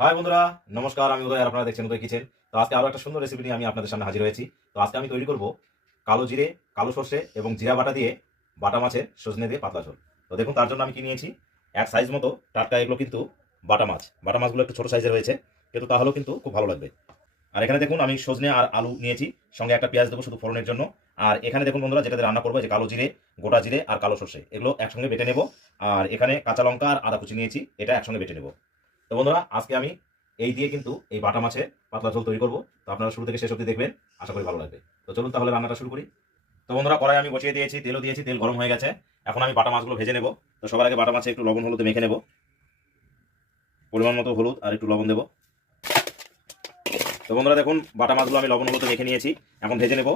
High বন্ধুরা, নমস্কার। আমি উদয় আর আপনারা দেখছেন উদয় কিচেন। তো আজকে আরো একটা সুন্দর রেসিপি নিয়ে আমি আপনাদের সামনে হাজির হয়েছি। তো আজকে আমি তৈরি করব কালো জিরে, কালো সর্ষে এবং জিরা বাটা দিয়ে বাটা মাছের সজনে দিয়ে পাতলা ঝোল। তো দেখুন তার জন্য আমি কি নিয়েছি, এক সাইজ মতো টাটকা, এগুলো কিন্তু বাটা মাছ। বাটা মাছগুলো একটু ছোট সাইজের হয়েছে, কিন্তু তাহলেও কিন্তু খুব ভালো লাগবে। আর এখানে দেখুন আমি সজনে আর আলু নিয়েছি, সঙ্গে একটা পেঁয়াজ দেবো শুধু ফোড়নের জন্য। আর এখানে দেখুন বন্ধুরা, যেটাতে রান্না করবো, যে কালো জিরে, গোটা জিরে আর কালো সর্ষে, এগুলো একসঙ্গে বেটে নেব। আর এখানে কাঁচা লঙ্কা আর আদা কুচি নিয়েছি, এটা একসঙ্গে বেটে নেব। তো বন্ধুরা, আজকে আমি এই দিয়ে কিন্তু এই বাটা মাছের পাতলা ঝোল তৈরি করব। তো আপনারা শুরু থেকে শেষ অবধি দেখবেন, আশা করি ভালো লাগবে। তো চলুন তাহলে রান্নাটা শুরু করি। তো বন্ধুরা, কড়াই আমি বসিয়ে দিয়েছি, তেলও দিয়েছি, তেল গরম হয়ে গেছে। এখন আমি বাটা মাছগুলো ভেজে নেব। তো সবার আগে বাটা মাছে একটু লবণ হলুদ মেখে নেব, পরিমাণ মতো হলুদ আর একটু লবণ দেবো। তো বন্ধুরা দেখুন, বাটা মাছগুলো আমি লবণ হলুদ মেখে নিয়েছি, এখন ভেজে নেব।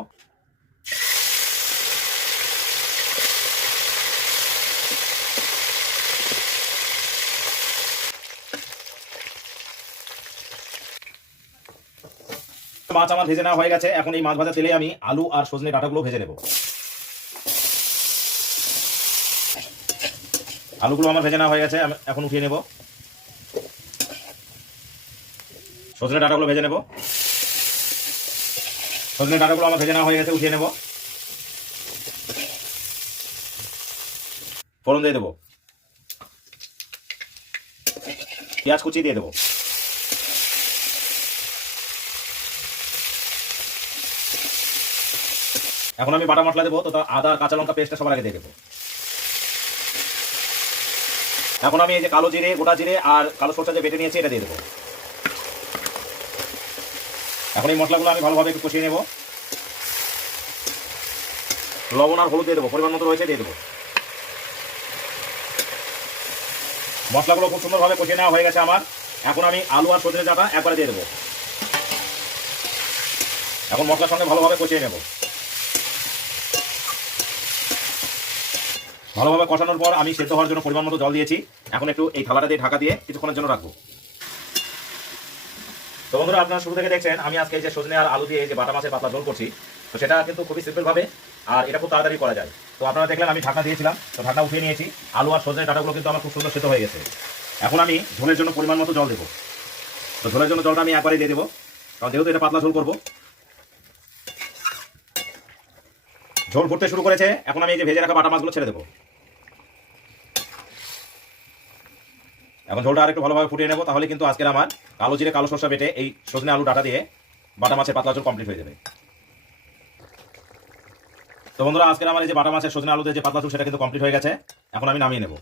মাছ আমার ভেজে নেওয়া হয়ে গেছে। এখন এই মাছ ভাজা তেলে আমি আলু আর সজনে ডাঁটাগুলো ভেজে নেব। আলুগুলো আমার ভেজে নেওয়া হয়ে গেছে, আমি এখন উঠিয়ে নেব। সজনে ডাঁটাগুলো ভেজে নেব। সজনে ডাঁটাগুলো আমার ভেজে নেওয়া হয়ে গেছে, উঠিয়ে নেব। ফোড়ন দিয়ে দেবো, পেঁয়াজ কুচি দিয়ে দেবো। এখন আমি বাটা মশলা দেবো। তো আদা আর কাঁচা লঙ্কা পেস্টটা সবার আগে দিয়ে দেবো। এখন আমি এই যে কালো জিরে, গোটা জিরে আর কালো সরষে যে বেটে নিয়েছি, এটা দিয়ে দেবো। এখন এই মশলাগুলো আমি ভালোভাবে একটু কষিয়ে নেব। লবণ আর হলুদ দিয়ে দেবো, পরিমাণ মতো রয়েছে, দিয়ে দেবো। মশলাগুলো খুব সুন্দরভাবে কষিয়ে নেওয়া হয়ে গেছে আমার। এখন আমি আলু আর সজনে ডাঁটা একবারে দিয়ে দেবো। এখন মশলার সঙ্গে ভালোভাবে কষিয়ে নেব। ভালোভাবে কষানোর পর আমি সেদ্ধ হওয়ার জন্য পরিমাণ মতো জল দিয়েছি। এখন একটু এই থালাটা দিয়ে ঢাকা দিয়ে কিছুক্ষণের জন্য রাখবো। তো বন্ধুরা, আপনারা শুরু থেকে দেখছেন আমি আজকে যে সজনে আর আলু দিয়ে যে বাটা মাছের পাতলা ঝোল করছি। তো সেটা কিন্তু খুবই সিম্পল ভাবে, আর এটা খুব তাড়াতাড়ি করা যায়। তো আপনারা দেখলেন আমি ঢাকা দিয়েছিলাম, তো ঢাকা উঠিয়ে নিয়েছি। আলু আর সজনে ডাঁটাগুলো কিন্তু আমার খুব সুন্দর সেদ্ধ হয়ে গেছে। এখন আমি ঝোলের জন্য পরিমাণ মতো জল দেবো। তো ঝোলের জন্য জলটা আমি একবারই দিয়ে দেবো, কারণ যেহেতু এটা পাতলা ঝোল করবো। ঝোল ফুটতে শুরু করেছে, এখন আমি এই যে ভেজে রাখা বাটা মাছগুলো ছেড়ে দেবো। এখন ঝোলটা আরেকটু ভালোভাবে ফুটিয়ে নেবো, তাহলে কিন্তু আজকের আমার কালো জিরে, কালো সরষা বেটে এই সজনে আলু ডাঁটা দিয়ে বাটা মাছের পাতলা ঝোল কমপ্লিট হয়ে যাবে। তো বন্ধুরা, আজকের আমার এই যে বাটা মাছের সজনে আলু দিয়ে যে পাতলা ঝোল, সেটা কিন্তু কমপ্লিট হয়ে গেছে। এখন আমি নামিয়ে নেব।